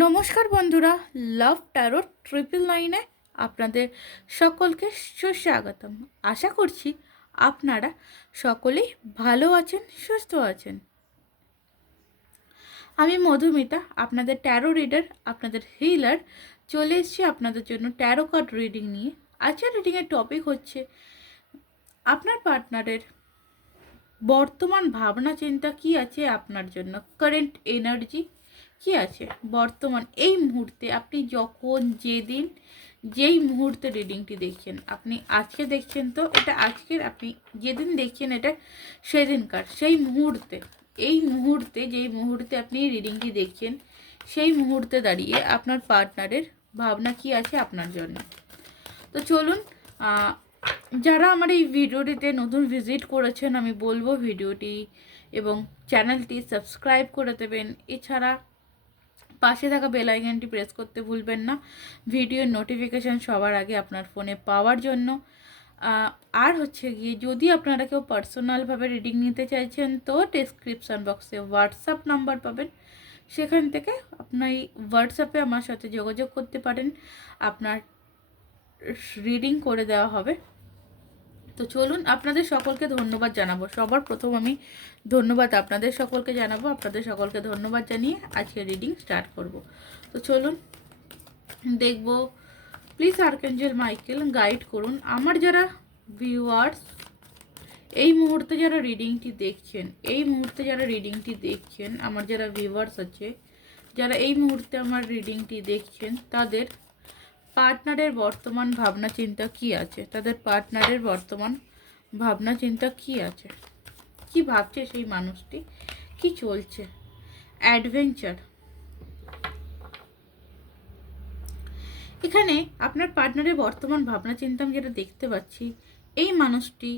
নমস্কার বন্ধুরা, লাভ taro triple নাইনে আপনাদের সকলকে সুস্বাগতম। আশা করছি আপনারা সকলেই ভালো আছেন, সুস্থ আছেন। আমি মধুমিতা, আপনাদের ট্যারো রিডার, আপনাদের হিলার। চলে এসেছি আপনাদের জন্য ট্যারো কার্ড রিডিং নিয়ে। আজকের রিডিংয়ের টপিক হচ্ছে, আপনার পার্টনারের বর্তমান ভাবনা চিন্তা কি আছে? আপনার জন্য কারেন্ট এনার্জি কি আছে? বর্তমান, এই মুহূর্তে আপনি যখন যেদিন, যেই মুহূর্তে রিডিংটি দেখছেন, আপনি আজকে দেখছেন তো, এটা আজকের, আপনি যেদিন দেখছেন এটা সেদিনকার, সেই মুহূর্তে, এই মুহূর্তে, যেই মুহূর্তে আপনি রিডিংটি দেখছেন, সেই মুহূর্তে দাঁড়িয়ে আপনার পার্টনারের ভাবনা কি আছে আপনার জন্য? তো চলুন যারা আমার এই ভিডিওটিতে নতুন ভিজিট করেছেন, আমি বলব ভিডিওটি এবং চ্যানেলটি সাবস্ক্রাইব করে দেবেন। এছাড়া পাশে থাকা বেল আইকনটি প্রেস করতে ভুলবেন না। ভিডিওর নোটিফিকেশান সবার আগে আপনার ফোনে পাওয়ার জন্য। আর হচ্ছে গিয়ে যদি আপনারা কেউ পার্সোনালভাবে রিডিং নিতে চাইছেন, তো ডেসক্রিপশান বক্সে হোয়াটসঅ্যাপ নাম্বার পাবেন। সেখান থেকে আপনি হোয়াটসঅ্যাপে আমার সাথে যোগাযোগ করতে পারেন। আপনার রিডিং করে দেওয়া হবে। তো চলুন আপনাদের সকলকে ধন্যবাদ জানাব। সবার প্রথম আমি ধন্যবাদ আপনাদের সকলকে জানাব। আপনাদের সকলকে ধন্যবাদ জানিয়ে আজকে রিডিং স্টার্ট করব। তো চলুন দেখব। প্লিজ আর্কেঞ্জেল মাইকেল গাইড করুন। আমার যারা ভিউয়ার্স এই মুহূর্তে যারা রিডিংটি দেখছেন, এই মুহূর্তে যারা রিডিংটি দেখছেন, আমার যারা ভিউয়ার্স আছে, যারা এই মুহূর্তে আমার রিডিংটি দেখছেন, তাদের পার্টনারের বর্তমান ভাবনা চিন্তা কি আছে? তাদের পার্টনারের বর্তমান ভাবনা চিন্তা কি আছে? কি ভাবছে সেই মানুষটি? কি চলছে? অ্যাডভেঞ্চার। এখানে আপনার পার্টনারের বর্তমান ভাবনা চিন্তা আমি যেটা দেখতে পাচ্ছি, এই মানুষটি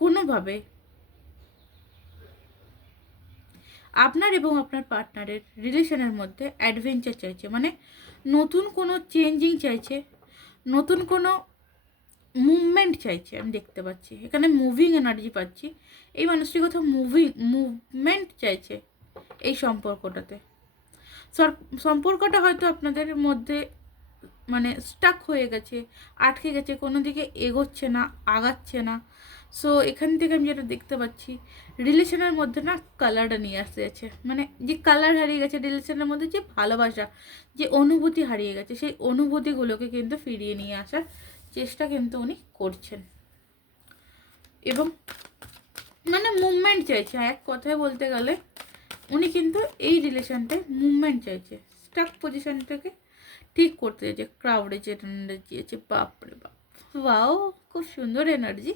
কোনোভাবে আপনার এবং আপনার পার্টনারের রিলেশনের মধ্যে অ্যাডভেঞ্চার চাইছে। মানে নতুন কোনো চেঞ্জিং চাইছে, নতুন কোনো মুভমেন্ট চাইছে, আমি দেখতে পাচ্ছি। এখানে মুভিং এনার্জি পাচ্ছি। এই মানুষটি কোথাও মুভিং মুভমেন্ট চাইছে এই সম্পর্কটাতে। সম্পর্কটা হয়তো আপনাদের মধ্যে মানে স্টাক হয়ে গেছে, আটকে গেছে, কোনো দিকে এগোচ্ছে না, আগাচ্ছে না। সো এখান থেকে আমি যেটা দেখতে পাচ্ছি রিলেশনের মধ্যে না কালারটা নিয়ে আসতে যাচ্ছে। মানে যে কালার হারিয়ে গেছে রিলেশনের মধ্যে যে ভালোবাসা, যে অনুভূতি হারিয়ে গেছে, সেই অনুভূতিগুলোকে কিন্তু ফিরিয়ে নিয়ে আসার চেষ্টা কিন্তু উনি করছেন। এবং মানে মুভমেন্ট চাইছে। এক কথায় বলতে গেলে, উনি কিন্তু এই রিলেশনটায় মুভমেন্ট চাইছে। স্টাক পজিশনটাকে ঠিক করতে চাইছে। ক্রাউডে এনার্জি আছে বাপরে বাপ। ওয়াও খুব সুন্দর এনার্জি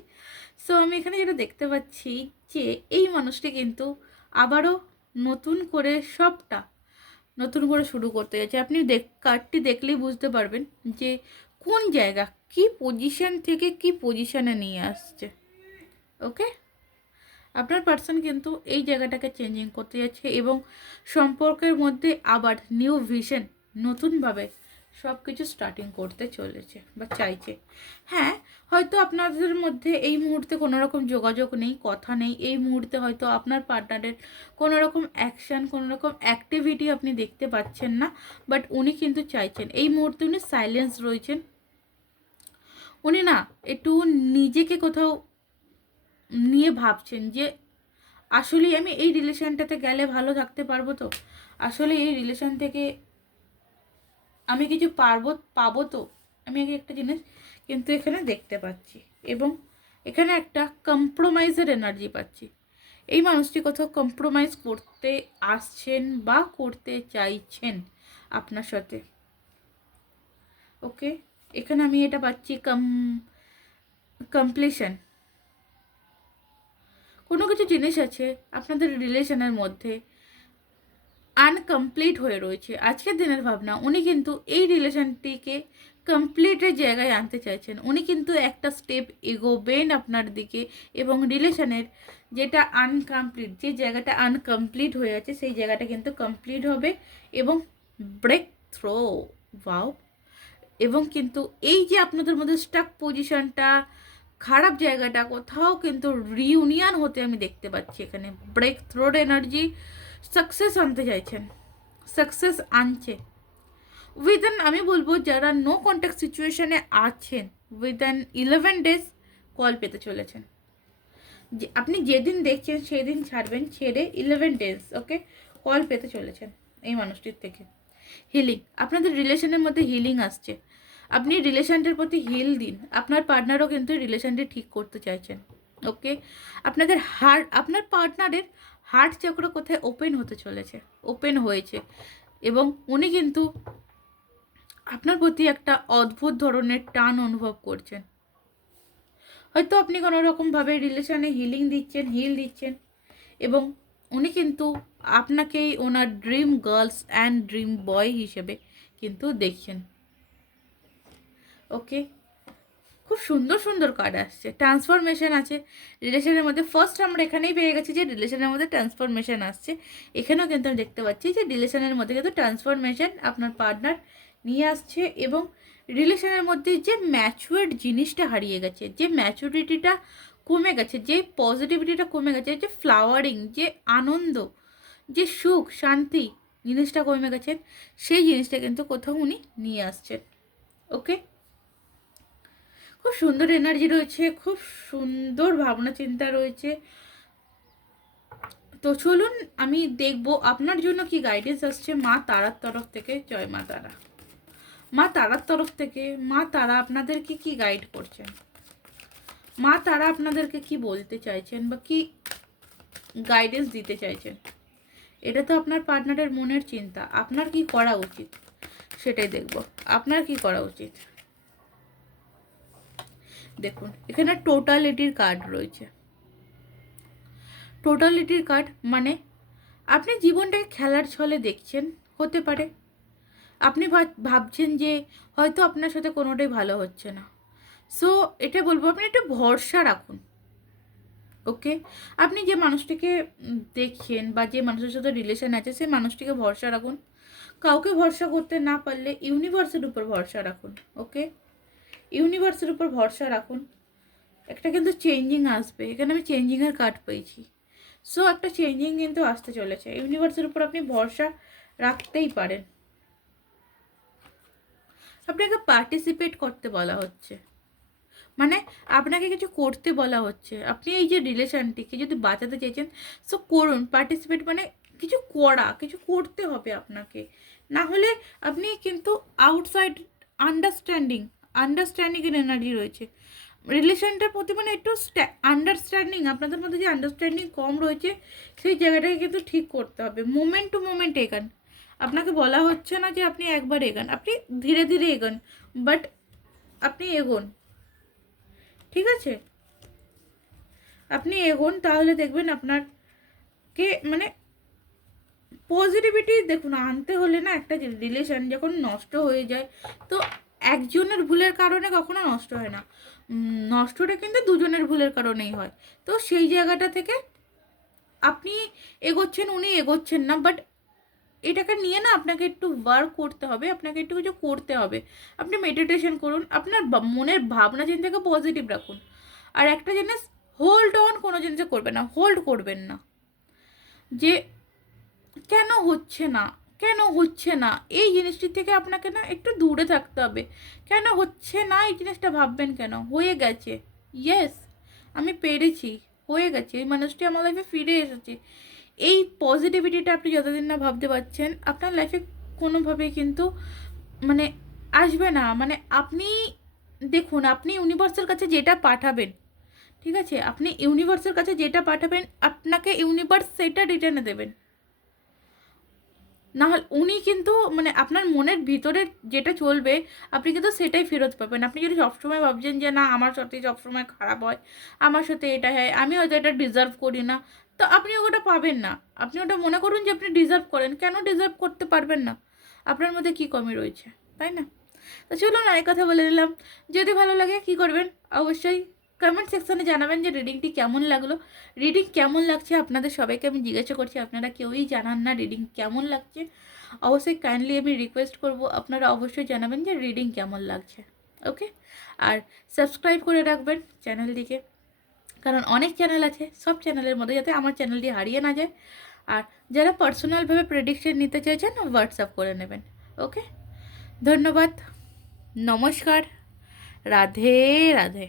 সো আমি এখানে যেটা দেখতে পাচ্ছি যে এই মানুষটি কিন্তু আবারও নতুন করে সবটা, নতুন করে শুরু করতে যাচ্ছে। আপনি দেখ কার্ডটি দেখলেই বুঝতে পারবেন যে কোন জায়গা, কি পজিশন থেকে কি পজিশানে নিয়ে আসছে। ওকে আপনার পার্সন কিন্তু এই জায়গাটাকে চেঞ্জিং করতে যাচ্ছে এবং সম্পর্কের মধ্যে আবার নিউ ভিশন নতুনভাবে সব কিছু স্টার্টিং করতে চলেছে বা চাইছে। হ্যাঁ হয়তো আপনাদের মধ্যে এই মুহূর্তে কোনো রকম যোগাযোগ নেই, কথা নেই, এই মুহূর্তে হয়তো আপনার পার্টনারের কোনো রকম অ্যাকশান কোনো রকম অ্যাক্টিভিটি আপনি দেখতে পাচ্ছেন না বাট উনি কিন্তু চাইছেন। এই মুহূর্তে উনি সাইলেন্স রয়েছেন। উনি না একটু নিজেকে কোথাও নিয়ে ভাবছেন যে আসলে আমি এই রিলেশনটাতে গেলে ভালো থাকতে পারব তো? আসলে এই রিলেশন থেকে আমি কিছু পারব, পাবো তো। আমি আগে একটা জিনিস কিন্তু এখানে দেখতে পাচ্ছি। এবং এখানে একটা কম্প্রোমাইজের এনার্জি পাচ্ছি। এই মানুষটি কোথাও কম্প্রোমাইজ করতে আসছেন বা করতে চাইছেন আপনার সাথে। ওকে এখানে আমি এটা পাচ্ছি কম কমপ্লিশন কোনো কিছু জিনিস আছে আপনাদের রিলেশনের মধ্যে আনকমপ্লিট হয়ে রয়েছে। আজকের দিনের ভাবনা, উনি কিন্তু এই রিলেশনটিকে কমপ্লিটের জায়গায় আনতে চাইছেন। উনি কিন্তু একটা স্টেপ এগোবেন আপনার দিকে এবং রিলেশনের যেটা আনকমপ্লিট যে জায়গাটা আনকমপ্লিট হয়ে আছে, সেই জায়গাটা কিন্তু কমপ্লিট হবে এবং ব্রেক থ্রো ওয়াও এবং কিন্তু এই যে আপনাদের মধ্যে স্টাক পজিশনটা খারাপ জায়গাটা, কোথাও কিন্তু রিউনিয়ন হতে আমি দেখতে পাচ্ছি এখানে। ব্রেক থ্রোড এনার্জি সাকসেস আনতে চাইছেন। সাকসেস আনছে। উইদিন আমি বলব যারা নো কন্ট্যাক্ট সিচুয়েশনে আছেন উইদিন ইলেভেন ডেজ কল পেতে চলেছেন। আপনি যেদিন দেখছেন সেদিন ছাড়বেন, ছেড়ে ইলেভেন ডেজ ওকে কল পেতে চলেছেন এই মানুষটির থেকে। হিলিং আপনাদের রিলেশনের মধ্যে হিলিং আসছে। আপনি রিলেশনটার প্রতি হিল দিন আপনার পার্টনারও কিন্তু রিলেশনটি ঠিক করতে চাইছেন। ওকে? আপনাদের হার্ট আপনার পার্টনারের হার্ট চক্র কোথায় ওপেন হতে চলেছে? ওপেন হয়েছে। এবং উনি কিন্তু আপনার প্রতি একটা অদ্ভুত ধরনের টান অনুভব করছেন। হয়তো আপনি কোনো রকমভাবে রিলেশনে হিলিং দিচ্ছেন হিল দিচ্ছেন। এবং উনি কিন্তু আপনাকেই ওনার dream girls and dream boy হিসেবে কিন্তু দেখছেন। ওকে? খুব সুন্দর সুন্দর কার্ড আসছে। ট্রান্সফরমেশন আছে। রিলেশনের মধ্যে ফার্স্ট আমরা এখানেই পেয়ে গেছি যে রিলেশনের মধ্যে ট্রান্সফরমেশন আসছে। এখানেও কিন্তু আমি দেখতে পাচ্ছি যে রিলেশনের মধ্যে কিন্তু ট্রান্সফরমেশন আপনার পার্টনার নিয়ে আসছে এবং রিলেশনের মধ্যে যে ম্যাচুয়ার্ড জিনিসটা হারিয়ে গেছে, যে ম্যাচুরিটিটা কমে গেছে, যে পজিটিভিটিটা কমে গেছে, যে ফ্লাওয়ারিং যে আনন্দ, যে সুখ, শান্তি জিনিসটা কমে গেছে, সেই জিনিসটা কিন্তু কোথাও উনি নিয়ে আসছেন। ওকে খুব সুন্দর এনার্জি রয়েছে, খুব সুন্দর ভাবনা চিন্তা রয়েছে। তো চলুন আমি দেখব আপনার জন্য কি গাইডেন্স আসছে মা তারার তরফ থেকে, জয় মা তারা। মা তারার তরফ থেকে, মা তারা আপনাদেরকে কি গাইড করছেন? মা তারা আপনাদেরকে কি বলতে চাইছেন বা কি গাইডেন্স দিতে চাইছেন? এটা তো আপনার পার্টনারের মনের চিন্তা, আপনার কি করা উচিত? সেটাই দেখব, আপনার কি করা উচিত? দেখুন, এখানে টোটালিটির কার্ড রয়েছে। টোটালিটির কার্ড মানে আপনি জীবনটাকে খেলার ছলে দেখছেন, হতে পারে। আপনি ভাব- ভাবছেন যে হয়তো আপনার সাথে কোনোটাই ভালো হচ্ছে না। সো এটা বলব, আপনি একটু ভরসা রাখুন। ওকে আপনি যে মানুষটিকে দেখছেন বা যে মানুষের সাথে রিলেশন আছে, সেই মানুষটিকে ভরসা রাখুন। কাউকে ভরসা করতে না পারলে ইউনিভার্সের উপর ভরসা রাখুন। ওকে ইউনিভার্সের উপর ভরসা রাখুন। একটা কিন্তু চেঞ্জিং আসবে। এখানে আমি চেঞ্জিংয়ের কার্ড পেয়েছি। সো একটা চেঞ্জিং কিন্তু আসতে চলেছে। ইউনিভার্সের উপর আপনি ভরসা রাখতেই পারেন। আপনাকে পার্টিসিপেট করতে বলা হচ্ছে। মানে আপনাকে কিছু করতে বলা হচ্ছে। আপনি এই যে রিলেশনটিকে যদি বাঁচাতে চাইছেন সো করুন। পার্টিসিপেট মানে কিছু করা, কিছু করতে হবে আপনাকে। না হলে আপনি কিন্তু আউটসাইড আন্ডারস্ট্যান্ডিং আন্ডারস্ট্যান্ডিংয়ের এনার্জি রয়েছে। রিলেশনটার প্রতি মানে একটু আন্ডারস্ট্যান্ডিং আপনাদের মধ্যে যে আন্ডারস্ট্যান্ডিং কম রয়েছে, সেই জায়গাটাকে কিন্তু ঠিক করতে হবে। Moment to moment again. আপনাকে বলা হচ্ছে না যে আপনি একবার এগান। আপনি ধীরে ধীরে এগান বাট আপনি এগোন। ঠিক আছে? আপনি এগোন, তাহলে দেখবেন আপনার কে মানে পজিটিভিটি দেখুন, আনতে হলে না একটা রিলেশন যখন নষ্ট হয়ে যায়, তো একজনের ভুলের কারণে কখনো নষ্ট হয় না। নষ্টটা কিন্তু দুজনের ভুলের কারণেই হয়। তো সেই জায়গাটা থেকে আপনি এগোচ্ছেন, উনি এগোচ্ছেন না বাট এটাকে নিয়ে না আপনাকে একটু ওয়ার্ক করতে হবে, আপনাকে একটু কিছু করতে হবে। আপনি মেডিটেশন করুন, আপনার মনের ভাবনা চিন্তাকে পজিটিভ রাখুন। আর একটা জিনিস হোল্ড অন কোনো জিনিসে করবেন না হোল্ড করবেন না। যে কেন হচ্ছে না কেন হচ্ছে না? এই জিনিসটি থেকে আপনাকে না একটু দূরে থাকতে হবে। কেন হচ্ছে না? এই জিনিসটা ভাববেন কেন? হয়ে গেছে। ইয়েস আমি পেরেছি। হয়ে গেছে। এই মানুষটি আমার লাইফে ফিরে এসেছে। এই পজিটিভিটিটা আপনি যতদিন না ভাবতে পারছেন, আপনার লাইফে কোনোভাবেই কিন্তু মানে আসবে না। মানে আপনি, দেখুন, আপনি ইউনিভার্সের কাছে যেটা পাঠাবেন, ঠিক আছে? আপনি ইউনিভার্সের কাছে যেটা পাঠাবেন, আপনাকে ইউনিভার্স সেটা রিটার্নে দেবেন। না হলে উনি কিন্তু মানে আপনার মনের ভিতরে যেটা চলবে, আপনি কিন্তু সেটাই ফেরত পাবেন। আপনি যদি সবসময় ভাবছেন যে, না, আমার সাথে সবসময় খারাপ হয়, আমার সাথে এটা হয়, আমি হয়তো এটা ডিজার্ভ করি না। তো আপনি ওটা পাবেন না। আপনি ওটা মনে করুন যে, আপনি ডিজার্ভ করেন। কেন ডিজার্ভ করতে পারবেন না? আপনার মধ্যে কী কমি রয়েছে, তাই না? তো চলুন আরেক কথা বলে দিলাম যদি ভালো লাগে কি করবেন? অবশ্যই কমেন্ট সেকশনে জানাবেন যে রিডিংটি কেমন লাগল। রিডিং কেমন লাগছে আপনাদের সবাইকে আমি জিজ্ঞাসা করছি, আপনারা কেউই জানান না রিডিং কেমন লাগছে। অবশ্যই কাইন্ডলি আমি রিকোয়েস্ট করব, আপনারা অবশ্যই জানাবেন যে রিডিং কেমন লাগছে ওকে আর সাবস্ক্রাইব করে রাখবেন চ্যানেলটিকে কারণ অনেক চ্যানেল আছে, সব চ্যানেলের মধ্যে যাতে আমার চ্যানেলটি হারিয়ে না যায়। আর যারা পার্সোনালভাবে প্রেডিকশন নিতে চাইছেন হোয়াটসঅ্যাপ করে নেবেন ওকে ধন্যবাদ, নমস্কার, রাধে রাধে।